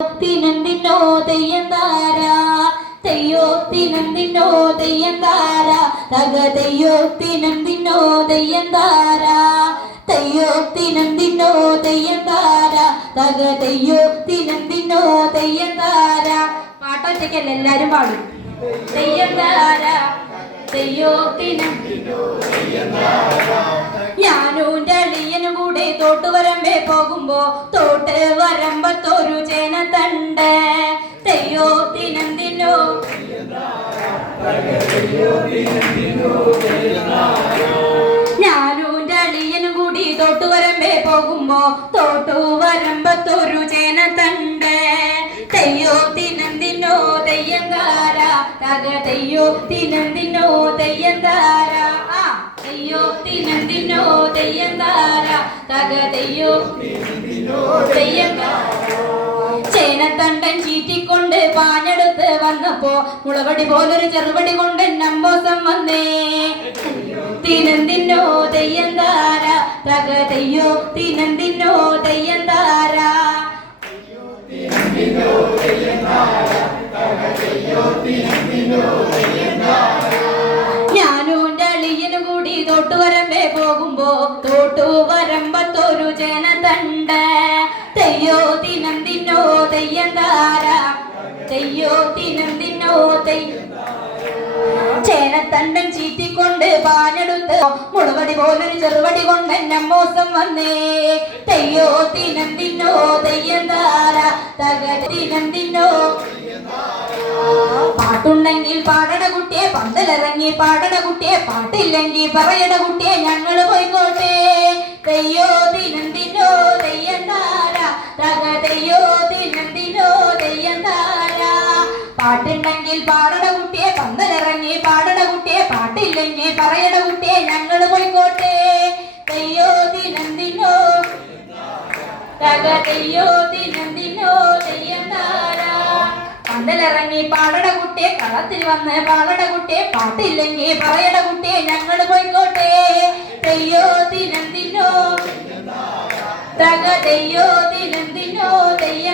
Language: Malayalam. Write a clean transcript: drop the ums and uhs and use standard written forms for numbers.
തിനന്തിനോ തെയ്യന്താര തെയ്യോ തിനന്തിനോ തെയ്യന്താര തക തെയ്യോ തിനന്തിനോ തെയ്യന്താര തെയ്യോ തിനന്തിനോ തെയ്യന്താര തക തെയ്യോ തിനന്തിനോ തെയ്യന്താര. പാട്ടൊറ്റയ്ക്കല്ല, എല്ലാരും പാടും. തെയ്യന്താര തെയ്യോ തിനന്തിനോ തെയ്യന്താര. ഞാനും അളിയനും കൂടെ തോട്ടുവരമ്പേ പോകുമ്പോ തോട്ട് വരമ്പത്തൊരു ചേന തണ്ട് തെയ്യോ തിനന്തിനോ. ഞാനും അളിയനും കൂടി തോട്ടുവരമ്പേ പോകുമ്പോ തോട്ടു വരമ്പത്തൊരു ചേന തണ്ട് തെയ്യോ തിനന്തിനോ തെയ്യന്താര തക തെയ്യോ തിനന്തിനോ തെയ്യന്താര. തെയ്യോ തിനന്തിനോ തെയ്യന്താര തക തെയ്യോ തെയ്യന്താര. ചേനത്തണ്ടൻ ചീറ്റിക്കൊണ്ട് പാഞ്ഞെടുത്ത് വന്നപ്പോ മുളവടി പോലൊരു ചെറുപടി കൊണ്ട് നമ്പോസം വന്നേ തിനന്തിനോ തെയ്യന്താര തക തെയ്യോ തിനന്തിനോ തെയ്യന്താര. ഞാനും അളിയനും കൂടി തോട്ടുവരമ്പേ പോകുമ്പോ തോട്ടു വരമ്പത്തൊരു ചേന തണ്ട് തെയ്യോ തിനന്തിനോ തെയ്യന്താര തെയ്യോ തിനന്തിനോ തെയ്യന്താര. ചേനത്തണ്ടൻ ചീറ്റിക്കൊണ്ട് പാഞ്ഞെടുത്ത് മുളവടി പോലൊരു ചെറുവടി കൊണ്ട് നമ്മോസം വന്നേ തെയ്യോ തിനന്തിനോ തെയ്യന്താര തക തിനന്തിനോ. പാട്ടുണ്ടെങ്കിൽ പാടണ കുട്ടിയെ, പന്തലിറങ്ങി പാടണ കുട്ടിയെ, പാട്ടില്ലെങ്കിൽ പറയണ കുട്ടിയെ ഞങ്ങള് പോയിക്കോട്ടെ തെയ്യോ തിനന്തിനോ തെയ്യന്താര തക തെയ്യോ തിനന്തിനോ തെയ്യന്താര. പാട്ടുണ്ടെങ്കിൽ പാടണ കുട്ടിയെ, പന്തലിറങ്ങി പാടണ കുട്ടിയെ, പാട്ടില്ലെങ്കിൽ പറയണ കുട്ടിയെ ഞങ്ങള് പോയിക്കോട്ടെ തെയ്യോ തിനന്തിനോ തക തെയ്യോ തിനന്തിനോ തെയ്യന്താര. പന്തലിറങ്ങി പാടണ കുട്ടിയെ, കളത്തിൽ വന്ന് പാടണ കുട്ടിയെ, പാട്ടില്ലെങ്കിൽ പറയണ കുട്ടിയെ ഞങ്ങള് പോയിക്കോട്ടെ തെയ്യോ തിനന്തിനോ തക തെയ്യോ തിനന്തിനോ തെയ്യ